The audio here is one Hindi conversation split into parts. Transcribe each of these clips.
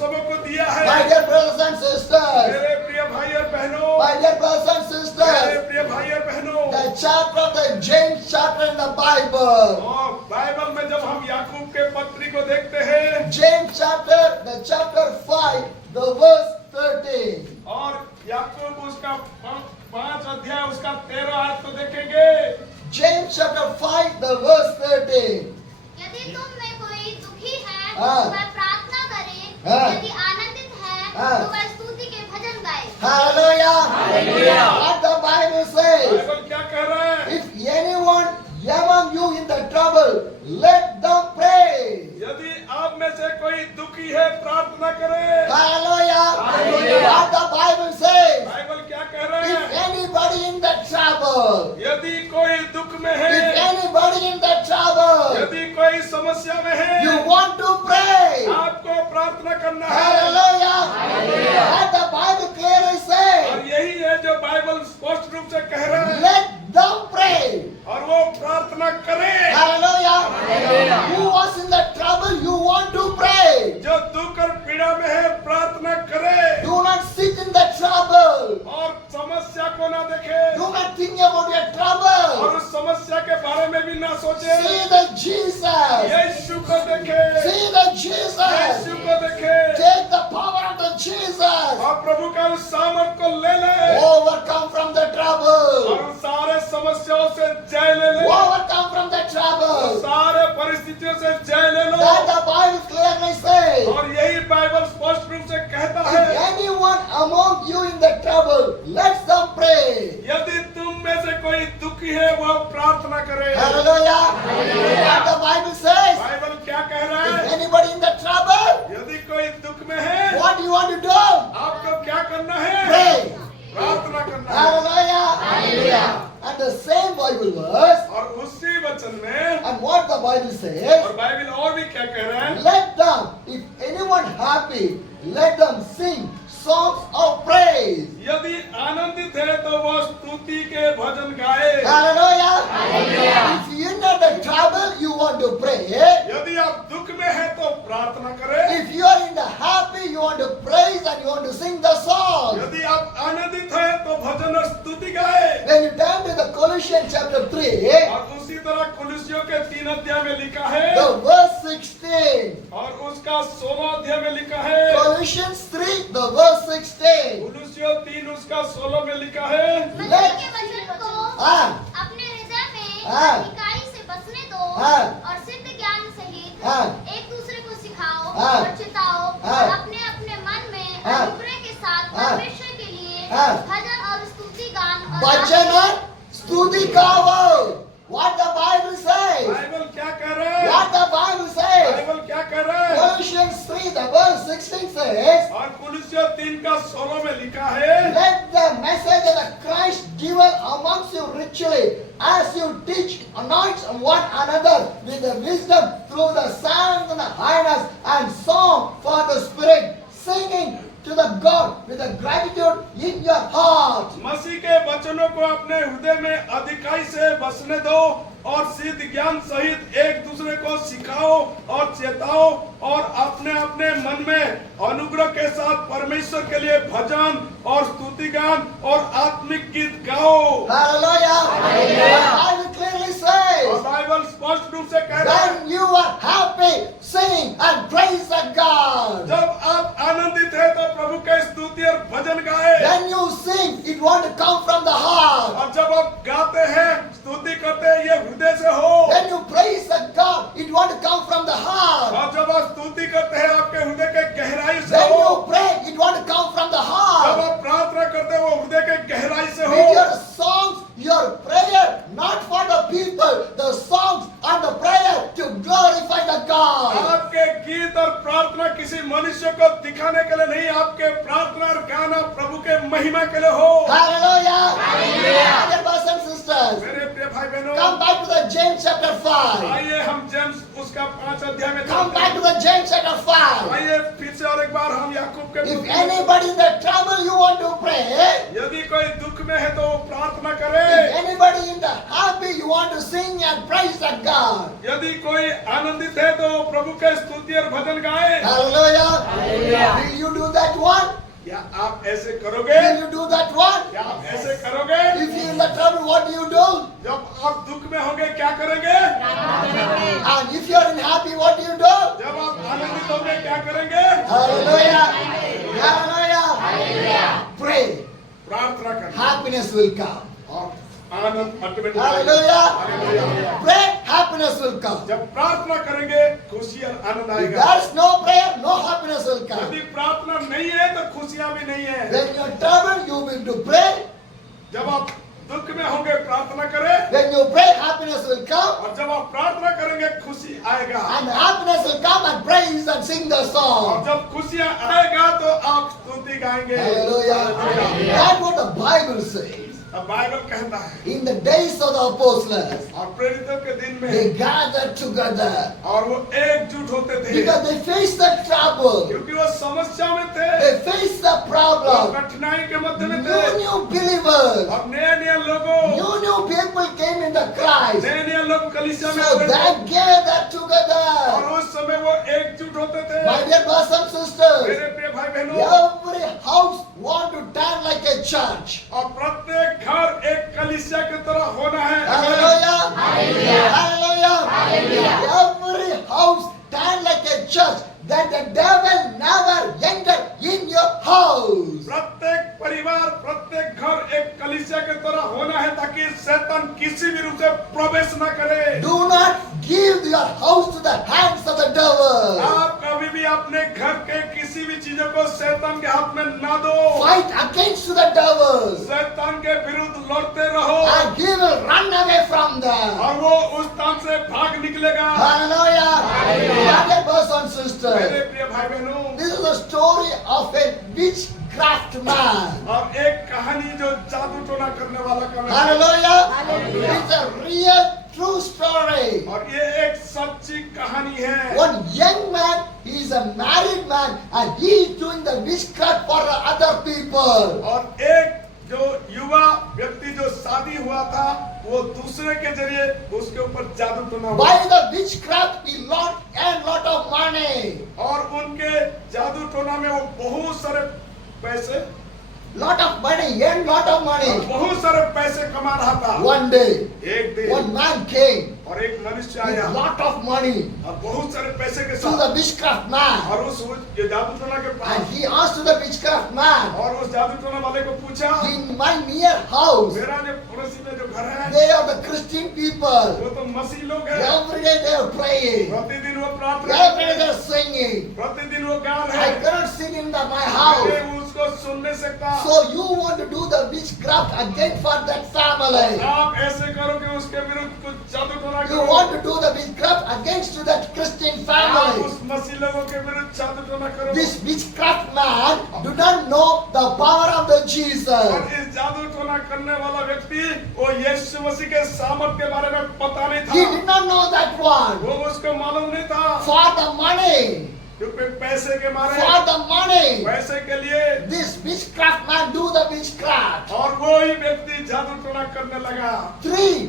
सबको दिया है। My dear brothers and sisters, मेरे प्रिय भाई और बहनों, my dear brothers and मेरे sisters, प्रिय भाई और बहनों, the chapter of the James chapter in the Bible, और बाइबल में जब हम याकूब के पत्री को देखते हैं, James chapter, the chapter 5, the verse 13. और याकूब उसका 5 अध्याय उसका 13 आयत को देखेंगे। James chapter 5, the verse 13. यदि तुम में कोई दुखी है हाँ। तो वह प्रार्थना करे, हाँ। यदि आनंदित है हाँ। तो वह स्तुति के भजन गाए। Hallelujah. Hallelujah. What the Bible says, Bible क्या कह रहा है? if anyone among you in the trouble, let them pray. यदि आप में से कोई दुखी है, प्रार्थना करे। Hallelujah. Hallelujah. What the Bible says, Bible क्या कह रहा if है? anybody in the trouble, यदि कोई दुख में है, if anybody in the trouble, यदि कोई समस्या में है, you want to pray. आपको प्रार्थना करना है। Hallelujah. Hallelujah. What the Bible clearly और says, यही है जो बाइबल स्पष्ट रूप से कह रहा है, let them pray. और वो प्रार्थना करे। Hallelujah. Hallelujah. Who was in the trouble, you want to pray. जो दुख और पीड़ा में है, प्रार्थना करे। Do not sit in the trouble. और समस्या को ना देखे, Do not think about your trouble. और उस समस्या के बारे में भी ना सोचे। See the Jesus. यीशु को देखे, See the Jesus. यीशु को देखे, Take the power of the Jesus. और प्रभु का उस सामर्थ को ले ले, Overcome from the और trouble. उन सारे समस्याओं से जय ले ले, Overcome from the उन trouble. सारे परिस्थितियों से जय ले लो। That the Bible clearly says. और यही बाइबल स्पष्ट रूप से कहता If है, anyone among you in the trouble, let them pray. यदि तुम में से कोई दुखी है, वह प्रार्थना करे। Hallelujah. What the Bible says. Bible क्या कह रहा If है? anybody in the trouble, यदि कोई दुख में है, what do you want to do? आपको क्या करना है? Pray. प्रार्थना करना है। Hallelujah. Hallelujah. And the same Bible verse, और उसी वचन में, and what the Bible says, और बाइबल और भी क्या कह रहा है? let them, if anyone happy, let them sing songs of praise. यदि आनंदित है तो वह स्तुति के भजन गाए। Hallelujah. Hallelujah. If you're in the trouble, you want to pray. यदि आप दुख में है तो प्रार्थना करें। If you are in the happy, you want to praise and you want to sing the song. यदि आप आनंदित है तो भजन और स्तुति गाए। When you turn to the Colossians chapter 3, और उसी तरह कुलुसियों के 3 अध्याय में लिखा है, the verse 16. और उसका 16 अध्याय में लिखा है, Colossians 3, the verse 16. कुलुसियों 3 उसका 16 में लिखा है, मसीह के वचन को हाँ, अपने हृदय में हाँ। अधिकाई से बसने दो हाँ। और सिद्ध ज्ञान सहित हाँ। एक दूसरे को सिखाओ हाँ। और चिताओ हाँ। और अपने अपने मन में हाँ। अनुग्रह के साथ हाँ। परमेश्वर के लिए हाँ। भजन और स्तुति गान और Bhajan और स्तुति गाओ. What the Bible says. Bible क्या कह रहा है? What the Bible says. Bible क्या कह रहा है? Colossians 3, the verse 16 says, और कुलुसियों 3 का 16 में लिखा है, let the message of the Christ dwell amongst you richly, as you teach, anoint one another with the wisdom through the psalms and the hymns and song for the Spirit, singing to the God with a gratitude in your heart. मसीह के वचनों को अपने हृदय में अधिकाई से बसने दो और सिद्ध ज्ञान सहित एक दूसरे को सिखाओ और चेताओ और अपने अपने मन में अनुग्रह के साथ परमेश्वर के लिए भजन और स्तुति गान और आत्मिक गीत गाओ। Hallelujah. Hallelujah. The Bible clearly और says, बाइबल स्पष्ट रूप से कह रहा है, when you are happy, sing and praise the God. जब आप आनंदित है तो प्रभु के स्तुति और भजन गाए। When you sing, it want to come from the heart. और जब आप गाते हैं, स्तुति करते हैं, ये हृदय से हो। When you praise the God, it want to come from the heart. और जब आप स्तुति करते हैं, आपके हृदय के गहराई से When हो। you pray, it want to come from the जब heart. आप प्रार्थना करते हैं, वो हृदय के गहराई से हो। With your songs, your prayer, not for the people, the songs and the prayer to glorify the God. आपके गीत और प्रार्थना किसी मनुष्य को दिखाने के लिए नहीं, आपके प्रार्थना और गाना प्रभु के महिमा के लिए हो। Hallelujah. Hallelujah. Dear brothers and sisters, मेरे प्रिय भाई बहनों, come back to the James chapter 5. आइए हम जेम्स उसका 5 अध्याय में Come चलते back to हैं। the James chapter 5. आइए फिर से और एक बार हम याकूब के If पुस्तक में- anybody in the trouble, you want to pray. यदि कोई दुख में है तो वो प्रार्थना करे। If anybody anybody in the happy, you want to sing and praise that God. यदि कोई आनंदित है तो प्रभु के स्तुति और भजन गाए। Hallelujah. Hallelujah. Will you do that one? क्या आप ऐसे करोगे? Will you do that one? क्या आप ऐसे करोगे? If you're in the trouble, what do you do? जब आप दुख में होंगे क्या करेंगे? And if you're in happy, what do you do? जब आप आनंदित होंगे क्या करेंगे? Hallelujah. Hallelujah. Hallelujah. Pray. प्रार्थना करना Happiness will come. और आनंद automatic. Hallelujah. Hallelujah. Pray, happiness will come. जब प्रार्थना करेंगे खुशी और आनंद If आएगा। there's no prayer, no happiness will come. यदि प्रार्थना नहीं है तो खुशियां भी नहीं है। When you're troubled, you will do pray. जब आप दुख में होंगे प्रार्थना करें When you pray, happiness will come. और जब आप प्रार्थना करेंगे खुशी आएगा। And happiness will come and praise and sing the और song. जब खुशियां आएगा तो आप स्तुति गाएंगे। Hallelujah. That's what the Bible says. अब बाइबल कहता है In the days of the apostles, और प्रेरितों के दिन they में gathered together और वो एकजुट होते थे because they faced the trouble. क्योंकि वो समस्या में थे, They faced the वो problem. कठिनाई के मध्य में थे New believers, और नए लोगों new people came in the Christ. नए लोग कलीसिया में So आते थे they gathered together. और उस समय वो एकजुट होते थे। My dear brothers and sisters, मेरे प्रिय भाई बहनों every house want to turn like a church. और प्रत्येक घर एक कलीसिया की तरह होना है। Hallelujah. Hallelujah. Hallelujah. Hallelujah. Every house turn like a church that the devil never enter in your house. प्रत्येक परिवार प्रत्येक घर एक कलीसिया की तरह होना है ताकि शैतान किसी भी रूप से प्रवेश न करे। Do not give your house to the hands of the devil. आप कभी भी अपने घर के किसी भी चीजों को शैतान के हाथ में ना दो। Fight against the devil शैतान के विरुद्ध लड़ते रहो and he will run away from them. और वो उस स्थान से भाग निकलेगा। Hallelujah. Hallelujah. My dear brothers and मेरे sisters, प्रिय भाई बहनों this is the story of a witchcraft man. और एक कहानी जो जादू टोना करने वाला का नाम है। Hallelujah. Hallelujah. It's a real true story. और ये एक सच्ची कहानी है। One young man, he is a married man and he is doing the witchcraft for the other people. और एक जो युवा व्यक्ति जो शादी हुआ था वो दूसरे के जरिए उसके ऊपर जादू टोना हुआ By the witchcraft, he lot of money. और उनके जादू टोना में वो बहुत सारे पैसे Lot of money, earn lot of और money. बहुत सारे पैसे कमा रहा था। One day, एक दिन one man came और एक मनुष्य with आया lot of money और बहुत सारे पैसे के to साथ the witchcraft man. और उस ये जादू टोना के And pass he asked to the witchcraft man, और उस जादू टोना वाले को पूछा in my near house, मेरा जो पड़ोसी में जो घर है they are the Christian people. वो तो मसीह लोग हैं। Every day they are praying. प्रतिदिन वो प्रार्थना Every day करते they हैं। are singing. प्रतिदिन वो गान I है cannot sit in my house. मैं उसको सुन नहीं सकता। So you want to do the witchcraft against for that family. आप ऐसे करो कि उसके विरुद्ध कुछ जादू टोना You करो। want to do the witchcraft against to that Christian आप family. उस मसीह लोगों के विरुद्ध जादू टोना करो। This witchcraft man do not know the power of the Jesus. और इस जादू टोना करने वाला व्यक्ति वो यीशु मसीह के सामर्थ के बारे में पता नहीं He था। did not know that one. वो उसको मालूम नहीं था For the money, क्योंकि पैसे के मारे for the money, पैसे के लिए this witchcraft man do the witchcraft. और वो ही व्यक्ति जादू टोना करने लगा 3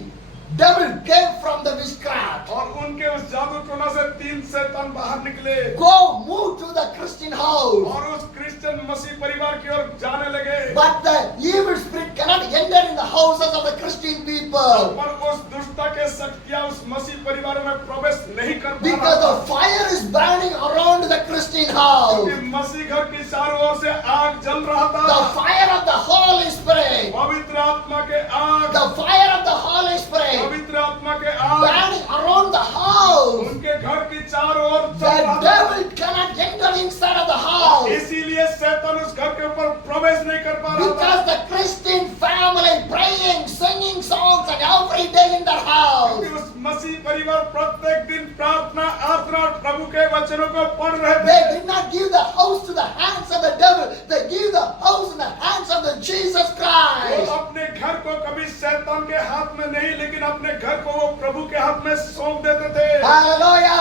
devil came from the witchcraft. और उनके उस जादू टोना से 3 शैतान बाहर निकले Go move to the Christian house. और उस क्रिश्चियन मसीह परिवार की ओर जाने लगे। But the evil spirit cannot enter in the houses of the Christian people पर उस दुष्टता के शक्तियां उस मसीह परिवार में प्रवेश नहीं कर पा because रहा the fire is burning around the Christian house. क्योंकि मसीह घर की चारों ओर से आग जल रहा The था। fire of the Holy Spirit, पवित्र आत्मा के आग the fire of the Holy Spirit पवित्र आत्मा के आग burning around the house. उनके घर की चारों ओर The जल रहा था। devil cannot enter inside of the house इसीलिए शैतान उस घर के ऊपर प्रवेश नहीं कर पा रहा था because the Christian family praying, singing songs and every day in their house. क्योंकि उस मसीह परिवार प्रत्येक दिन प्रार्थना आराधना और प्रभु के वचनों को पढ़ रहे They थे। did not give the house to the hands of the devil. They give the house in the hands of the Jesus वो Christ. अपने घर को कभी शैतान के हाथ में नहीं लेकिन अपने घर को वो प्रभु के हाथ में सौंप देते थे। Hallelujah.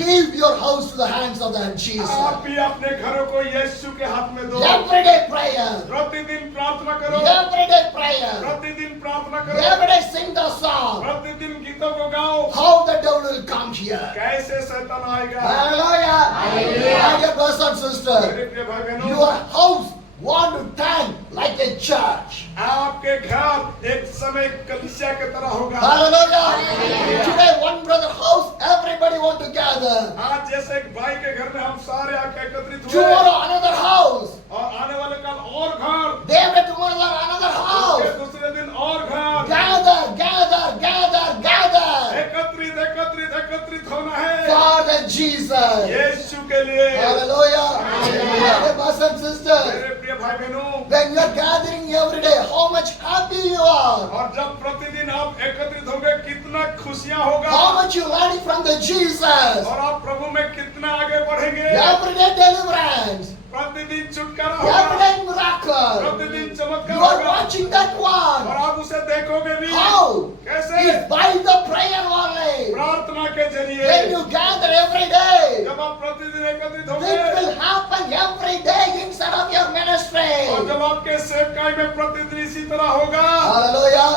Give your house to the hands of the Jesus. आप भी अपने घरों को यीशु के हाथ में दो। Everyday prayer. प्रतिदिन प्रार्थना करो। Everyday prayer. प्रतिदिन प्रार्थना करो। Everyday sing the song. प्रतिदिन गीतों को गाओ। How the devil will come here. कैसे शैतान आएगा। Hallelujah. Hallelujah. My dear brothers and sisters, मेरे प्रिय भाई बहनों, your house want to turn like a church. आपके घर एक समय कलीसिया की तरह होगा। Hallelujah. Today one brother house, everybody want to gather. आज जैसे एक भाई के घर में हम सारे आके एकत्रित हुए Tomorrow another house. और आने वाले कल और घर, Day after tomorrow another उसके house. दूसरे दिन और घर। Gather, gather, gather, gather. एकत्रित एकत्रित एकत्रित होना है For the Jesus. यीशु के लिए। Hallelujah. My dear brothers and sisters, मेरे प्रिय भाई बहनों, when you are gathering every day, how much happy you are. और जब प्रतिदिन आप एकत्रित होंगे कितना खुशियां होगा How much you learning from the Jesus. और आप प्रभु में कितना आगे बढ़ेंगे। Everyday deliverance. प्रतिदिन छुटकारा होगा, Everyday miracle. प्रतिदिन चमत्कार You are होगा watching that और one. आप उसे देखोगे भी। How? कैसे? It's by the prayer only. प्रार्थना के जरिए। When you gather every day, जब आप प्रतिदिन एकत्रित होंगे it will happen every day inside of your और ministry. जब आपके सेवकाई में प्रतिदिन इसी तरह होगा, Hallelujah.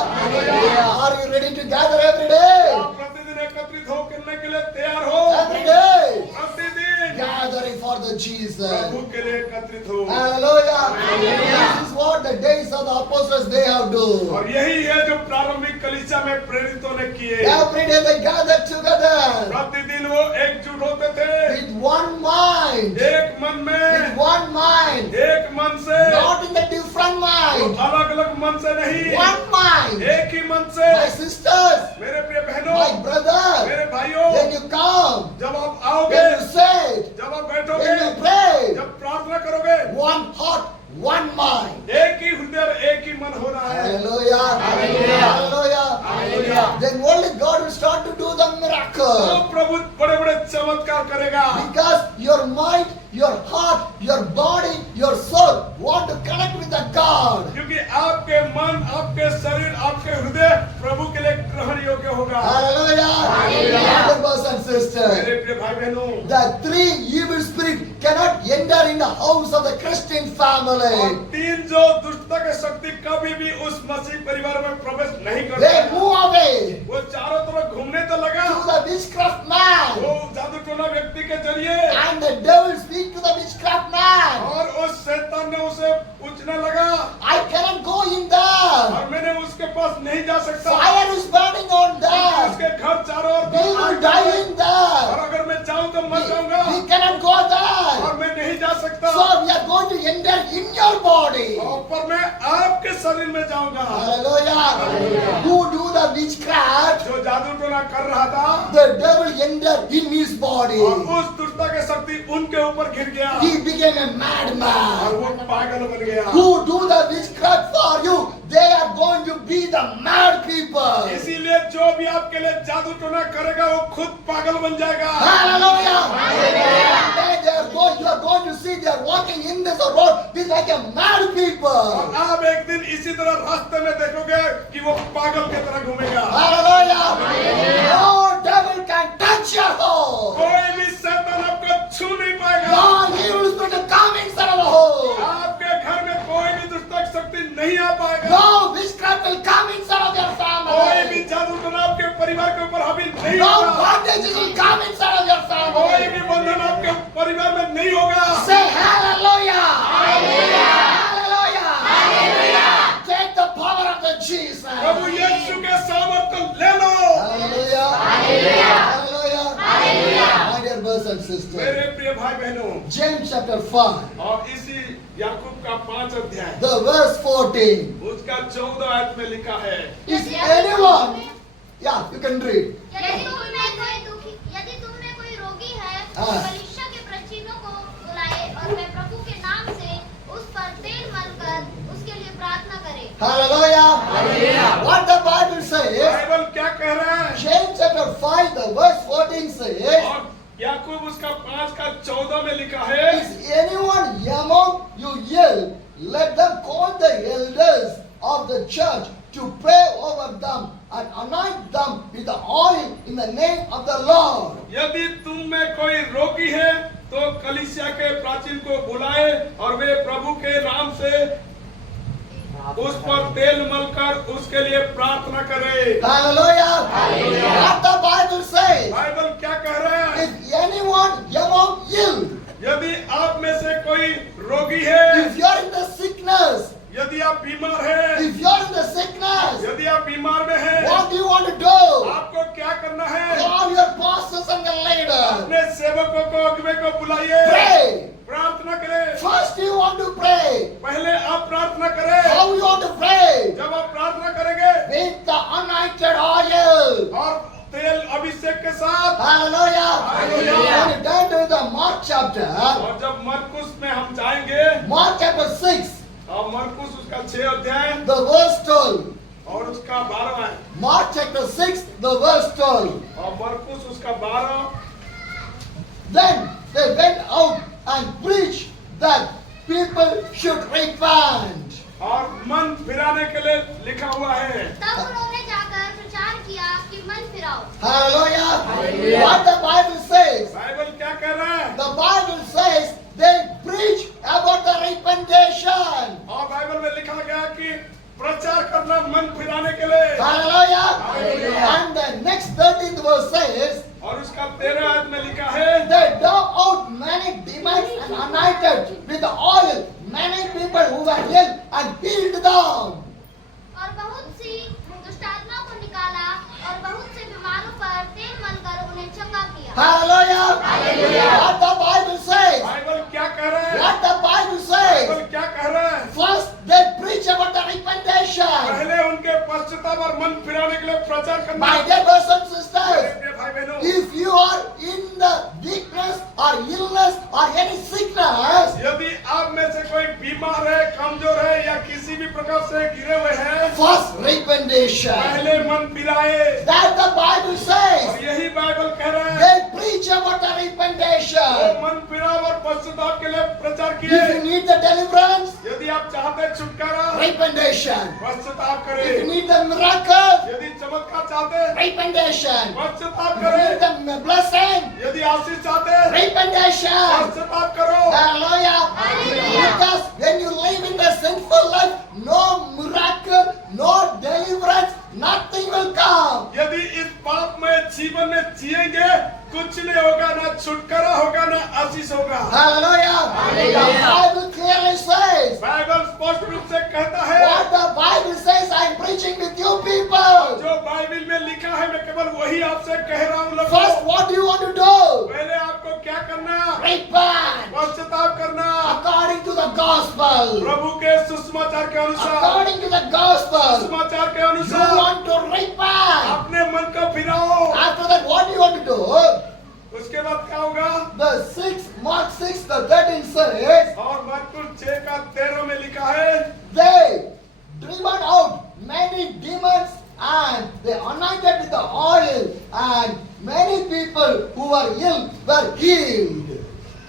Are you ready to gather every day? आप प्रतिदिन एकत्रित हो करने के लिए तैयार हो। Every day. प्रतिदिन Gathering for the Jesus. प्रभु के लिए एकत्रित हो। Hallelujah. This is what the days of the apostles they have done. और यही है जो प्रारंभिक कलीसिया में प्रेरितों ने किए। Every day they gathered together प्रतिदिन वो एकजुट होते थे with one mind. एक मन With में, one mind. एक मन से, Not in the different mind. अलग अलग मन से नहीं, One mind. एक ही मन से। My sisters, मेरे प्रिय बहनों, my brother, मेरे भाइयों, when you come, जब आप आओगे, when you sit, जब आप when बैठोगे, you pray, जब प्रार्थना करोगे, one heart, one mind. एक ही हृदय और एक ही मन होना है। Hallelujah. Hallelujah. Hallelujah. Then only God will start to do the तो miracle. प्रभु बड़े बड़े चमत्कार करेगा Because your mind, your heart, your body, your soul want to connect with the God. क्योंकि आपके मन, आपके शरीर, आपके हृदय प्रभु के लिए ग्रहण योग्य होगा। Hallelujah. Brothers and sisters, मेरे प्रिय भाई बहनों, the three evil spirits cannot enter in the house of the Christian और family. तीन जो दुष्टता के शक्ति कभी भी उस मसीह परिवार में प्रवेश नहीं They करते। move away वो चारों तरफ घूमने तो लगा, to the witchcraft man. वो जादू टोना व्यक्ति के जरिए, And the devil speak to the witchcraft man. और उस शैतान ने उसे पूछने लगा I cannot go in there. और मैंने उसके पास नहीं जा सकता। Fire is burning on there. उसके घर चारों ओर We will die in और there. अगर मैं जाऊं तो मर जाऊंगा We cannot go there. और मैं नहीं जा सकता। So we are going to enter in your body. और पर मैं आपके शरीर में जाऊंगा। Hallelujah. Who do the witchcraft? जो जादू टोना कर रहा था The devil entered in his body. और उस दुष्टता के शक्ति उनके ऊपर गिर गया He became a और madman. वो पागल बन गया। Who do the witchcraft for you? They are going to be the mad people. इसीलिए जो भी आपके लिए जादू टोना करेगा वो खुद पागल बन जाएगा। Hallelujah. You are going to see they are walking in this road with like a mad people. और आप एक दिन इसी तरह रास्ते में देखोगे कि वो पागल की तरह घूमेगा। Hallelujah. No devil can touch your home. कोई भी शैतान आपको छू नहीं पाएगा। No evil spirit to come inside of the home. आपके घर में कोई भी दुष्ट शक्ति नहीं आ पाएगा। No witchcraft will come inside of your कोई भी family. जादू टोना आपके परिवार के ऊपर हावी नहीं No होगा। bondages will come inside of your कोई family. भी बंधन आपके परिवार में नहीं होगा। Say hallelujah. Hallelujah. Hallelujah. Take the power of the Jesus. प्रभु यीशु के सामर्थ्य ले लो। Hallelujah. Hallelujah. Hallelujah. My dear brothers and sisters. मेरे प्रिय भाई बहनों, James chapter 5, और इसी याकूब का 5 अध्याय the verse 14. उसका 14 आयत में लिखा है, Is anyone? Yeah, you can read. यदि तुम में कोई रोगी है, तो हाँ। कलीसिया के प्राचीनों को बुलाए और वे प्रभु के नाम से उस पर तेल मलकर उसके लिए प्रार्थना करें। Hallelujah. Hallelujah. What the Bible says, Bible क्या कह रहा है? James chapter 5, the verse 14 says, और याकूब उसका 5 का 14 में लिखा है, is anyone among you ill, let them call the elders of the church to pray over them and anoint them with the oil in the name of the Lord. यदि तुम में कोई रोगी है तो कलीसिया के प्राचीन को बुलाए और वे प्रभु के नाम से उस पर तेल मलकर उसके लिए प्रार्थना करे। Hallelujah. What the Bible says. Bible क्या कह रहा है? If anyone among you, यदि आप में से कोई रोगी है, if you are in the sickness, यदि आप बीमार हैं, if you are in the sickness, यदि आप बीमार में हैं, what do you want to do? आपको क्या करना है? Call your pastors and the leaders. अपने सेवकों को, अगुवे को बुलाइए, Pray. प्रार्थना करें। First you want to pray. पहले आप प्रार्थना करें। How you want to pray? जब आप प्रार्थना करेंगे With the anointed oil. और तेल अभिषेक के साथ, Hallelujah. Hallelujah. When you turn to the Mark chapter, और जब मरकुस में हम जाएंगे Mark chapter 6, और मरकुस उसका 6 अध्याय the verse 12. और उसका 12 है Mark chapter 6, the verse 12. और मरकुस उसका 12। Then they went out and preached that people should repent. और मन फिराने के लिए लिखा हुआ है। तब उन्होंने जाकर प्रचार किया कि मन फिराओ। Hallelujah. Hallelujah. What the Bible says. Bible क्या कह रहा है? The Bible says they preach about the repentation. और बाइबल में लिखा गया कि प्रचार करना मन फिराने के लिए। Hallelujah. Hallelujah. And the next 13th verse says और उसका 13 आयत में लिखा है they drove out many demons and anointed with the oil many people who were ill and healed them. और बहुत सी दुष्टात्मा को निकाला और बहुत से बीमारों पर तेल मलकर उन्हें चंगा किया। Hallelujah. Hallelujah. What the Bible says. Bible क्या कह रहा है? What the Bible says. Bible क्या कह रहा है? First they preach about the repentation. पहले उनके पश्चाताप और मन फिराने के लिए प्रचार करना। My dear brothers and मेरे sisters, प्रिय भाई बहनों, if you are in the weakness or illness or any sickness, यदि आप में से कोई बीमार है, कमजोर है या किसी भी प्रकार से गिरे हुए हैं, first repentation. पहले मन फिराए। That the Bible और says. यही बाइबल कह रहा है। They preach about the वो repentation. मन फिराव और पश्चाताप के लिए प्रचार If किए। you need the deliverance, यदि आप चाहते हैं छुटकारा, repentation. पश्चाताप If you करें। need the miracle, यदि चमत्कार चाहते हैं, repentation. पश्चाताप If you need करें। the blessing, यदि आशीष चाहते हैं, repentation. पश्चाताप करो। Hallelujah. Hallelujah. Because when you live in the sinful life, no miracle, no deliverance, nothing will come. यदि इस पाप में जीवन में जिएंगे, कुछ नहीं होगा, ना छुटकारा होगा, ना आशीष होगा। Hallelujah. Hallelujah. The Bible clearly says, Bible स्पष्ट रूप से कहता है, what the Bible says, I am preaching with you people. जो बाइबल में लिखा है, मैं केवल वही आपसे कह रहा हूँ लोगों। First, what do you want to do? पहले आपको क्या करना? Repent पश्चाताप करना। according to the gospel. प्रभु के सुसमाचार के अनुसार, According to the gospel. सुसमाचार के You अनुसार want to repent. अपने मन को फिराओ। After that, what do you want to do? उसके बाद क्या होगा? The 6, Mark 6, the 13 says, और मरकुस 6 का 13 में लिखा है, they driven out many demons and they anointed with the oil and many people who were ill were healed.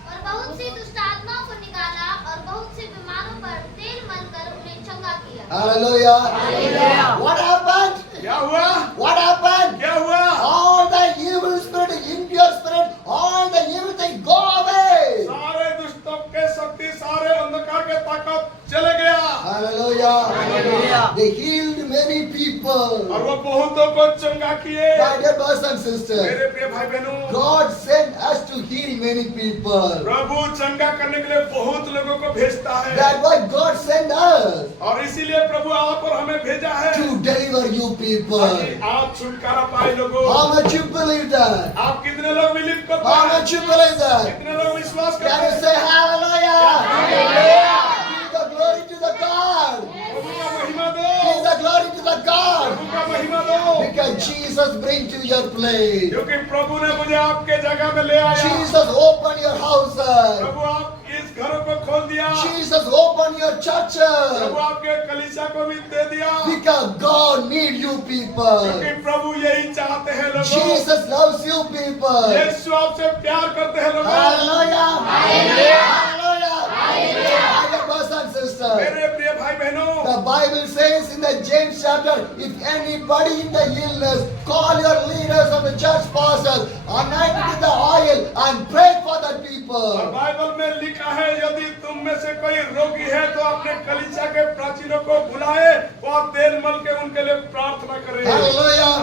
और बहुत सी दुष्टात्माओं को निकाला और बहुत से बीमारों पर तेल मलकर उन्हें चंगा किया। Hallelujah. Hallelujah. What happened? क्या हुआ? What happened? क्या हुआ? All the evil spirit, impure spirit, all the evil things go away. सारे दुष्टों के शक्ति, सारे अंधकार के ताकत चले गया। Hallelujah. Hallelujah. They healed many people. और वो बहुतों को चंगा किए। My dear brothers and sisters, मेरे प्रिय भाई बहनों, God sent us to heal many people. प्रभु चंगा करने के लिए बहुत लोगों को भेजता है। That's why God sent us और इसीलिए प्रभु आप और हमें भेजा है to deliver you people. ताकि आप छुटकारा पाए लोगों। How much you believe that? आप कितने लोग बिलीव करते How हैं? much you believe that? कितने लोग विश्वास करते Can you हैं? say hallelujah? Hallelujah. Give the glory to the God. प्रभु का महिमा दो। Give the glory to the God. प्रभु का महिमा दो। Because Jesus bring to your place. क्योंकि प्रभु ने मुझे आपके जगह में ले आया। Jesus open your houses. प्रभु आप इस घरों को खोल दिया। Jesus open your Prabhu churches. आपके कलीसिया को भी दे दिया। Because God need you people. क्योंकि प्रभु यही चाहते हैं लोगों। Jesus loves you people. यीशु आपसे प्यार करते हैं लोगों। Hallelujah. Hallelujah. Hallelujah. Hallelujah. brothers and sisters. मेरे प्रिय भाई बहनों, The Bible says in the James chapter, if anybody in the illness, call your leaders of the church pastors, anoint with the oil and pray for the और people. बाइबल में लिखा है, यदि तुम में से कोई रोगी है तो अपने कलीसिया के प्राचीनों को बुलाए और तेल मल के उनके लिए प्रार्थना करे। Hallelujah.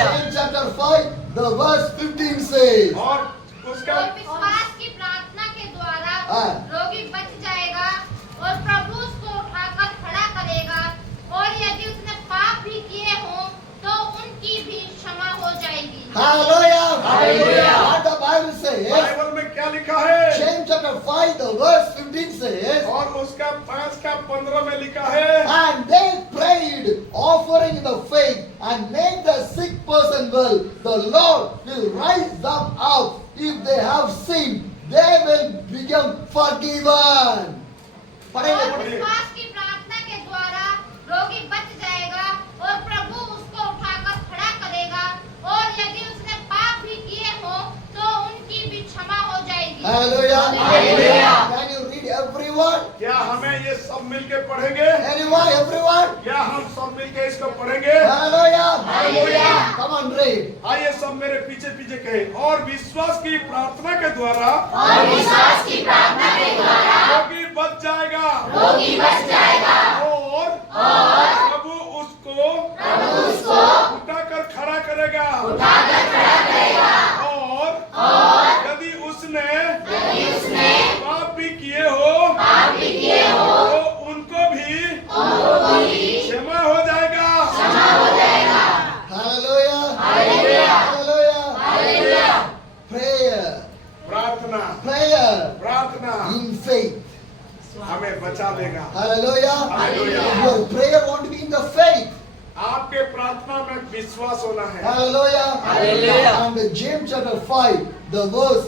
James chapter 5, the verse 15 says, और उसका और विश्वास की प्रार्थना के द्वारा हाँ। रोगी बच जाएगा और प्रभु उसको उठाकर खड़ा करेगा, और यदि उसने पाप भी किए हों तो उनकी भी क्षमा हो जाएगी। Hallelujah. Hallelujah. What the Bible says, Bible में क्या लिखा है? James chapter 5, the verse 15 says, और उसका 5:15 में लिखा है, and they prayed, offering the faith, and made the sick person well. The Lord will raise them up. If they have sinned, they will become forgiven. पढ़ेंगे, और पढ़ेंगे। विश्वास की प्रार्थना के द्वारा रोगी बच जाएगा और प्रभु उसको उठाकर खड़ा करेगा, और यदि उसने पाप भी किए हों तो उनकी भी क्षमा हो जाएगी। Hallelujah. Hallelujah. Can you read everyone? क्या हमें ये सब मिलके पढ़ेंगे? Anyone, everyone? क्या हम सब मिलके इसको पढ़ेंगे? Hallelujah. Hallelujah. Come on, read. आइए सब मेरे पीछे पीछे कहें, और विश्वास की प्रार्थना के द्वारा और विश्वास की प्रार्थना के द्वारा रोगी बच जाएगा, रोगी बच जाएगा और प्रभु उसको उठाकर खड़ा करेगा, उठाकर खड़ा करेगा, और यदि उसने पाप भी किए हो तो उनको भी क्षमा हो जाएगा। Hallelujah. Hallelujah. Hallelujah. Prayer. प्रार्थना In faith. हमें बचा लेगा। Hallelujah. Hallelujah. Your prayer won't be in the faith. आपके प्रार्थना में विश्वास होना है। Hallelujah. Hallelujah. And James chapter 5, the verse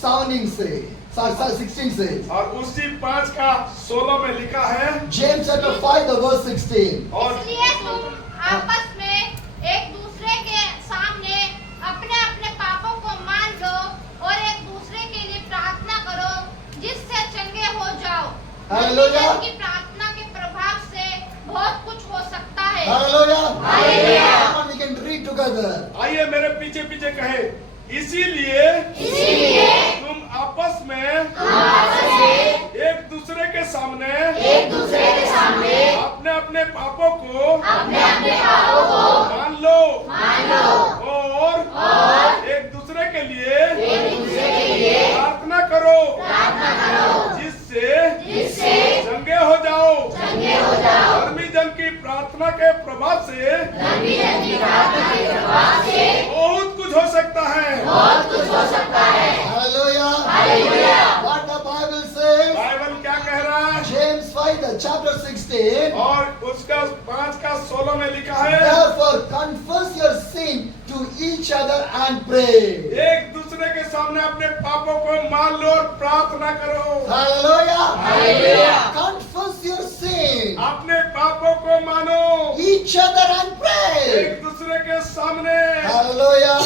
17 says, 16 says. और उसी 5:16 में लिखा है, James chapter 5, the verse 16. और इसलिए तुम आपस में एक दूसरे के सामने अपने अपने पापों को मान लो और एक दूसरे के लिए प्रार्थना करो, जिससे चंगे हो जाओ। Hallelujah. मसीह की प्रार्थना के प्रभाव से बहुत कुछ हो सकता है। Hallelujah. Hallelujah. Come on, we can read together. आइए मेरे पीछे पीछे कहे, इसीलिए तुम आपस में एक दूसरे के सामने अपने अपने पापों को मान लो और एक दूसरे के लिए प्रार्थना करो, जिससे चंगे हो जाओ। धर्मी जन की प्रार्थना के प्रभाव से बहुत कुछ हो सकता है। Hallelujah. What the Bible says. Bible क्या कह रहा है? James 5, the chapter 16. और उसका 5:16 में लिखा है, Therefore, confess your sin to each other and pray. एक दूसरे के सामने अपने पापों को मान लो और प्रार्थना करो। Hallelujah. Confess your sin. अपने पापों को मानो, Each other and pray. एक दूसरे के सामने। Hallelujah.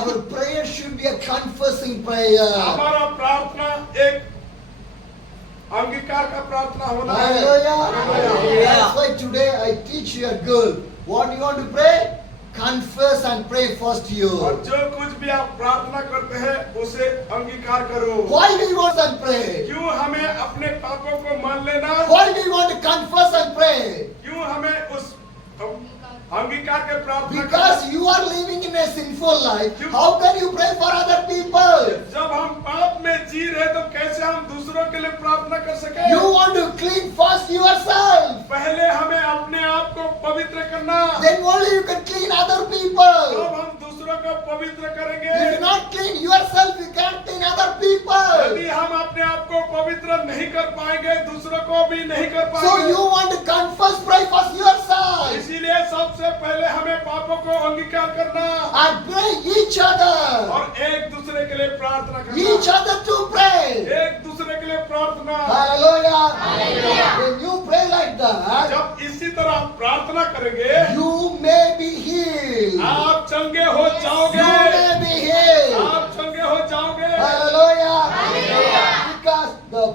Our prayer should be a confessing prayer. हमारा प्रार्थना एक अंगीकार का प्रार्थना होना है। Hallelujah. That's why today I teach you a girl. What you want to pray? Confess and pray first और you. जो कुछ भी आप प्रार्थना करते हैं उसे अंगीकार करो। Why do you want to pray? क्यों हमें अपने पापों को मान लेना? Why do you want to confess and pray? क्यों हमें उस अंगीकार के प्रार्थना Because you are living in a sinful life. How can you pray for other people? जब हम पाप में जी रहे तो कैसे हम दूसरों के लिए प्रार्थना कर सके? You want to clean first yourself. पहले हमें अपने आप को पवित्र करना, Then only you can clean other people. तब हम दूसरों को पवित्र करेंगे। If you not clean yourself, you can't clean other people. यदि हम अपने आप को पवित्र नहीं कर पाएंगे, दूसरों को भी नहीं कर So पाएंगे। you want to confess, pray first yourself. इसीलिए सबसे पहले हमें पापों को अंगीकार करना And pray each other. और एक दूसरे के लिए प्रार्थना Each करना, other to pray. एक दूसरे के लिए प्रार्थना। Hallelujah. When you pray like that, जब इसी तरह आप प्रार्थना करेंगे, you may be healed. आप चंगे हो You जाओगे। may be healed. आप चंगे हो जाओगे। Hallelujah. Because the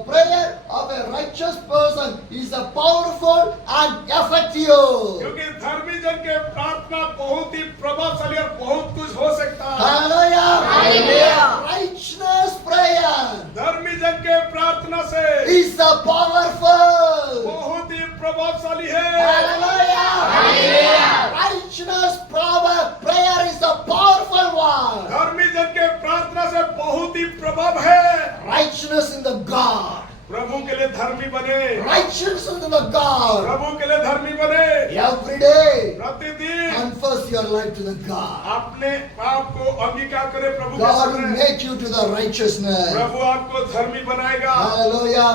righteous person is a powerful and effective. क्योंकि धर्मी जन के प्रार्थना बहुत ही प्रभावशाली और बहुत कुछ हो सकता है। Hallelujah. Hallelujah. Righteous prayer धर्मी जन के प्रार्थना से is a powerful. बहुत ही प्रभावशाली है। Hallelujah. Hallelujah. Righteous prayer is a powerful one. धर्मी जन के प्रार्थना से बहुत ही प्रभाव है। Righteousness in the God. प्रभु के लिए धर्मी बने, Righteousness in the God. प्रभु के लिए धर्मी बने। Every day, प्रतिदिन confess your life to the God. अपने आप को अंगीकार करें प्रभु के God will सामने। make you to the righteousness. प्रभु आपको धर्मी बनाएगा। Hallelujah.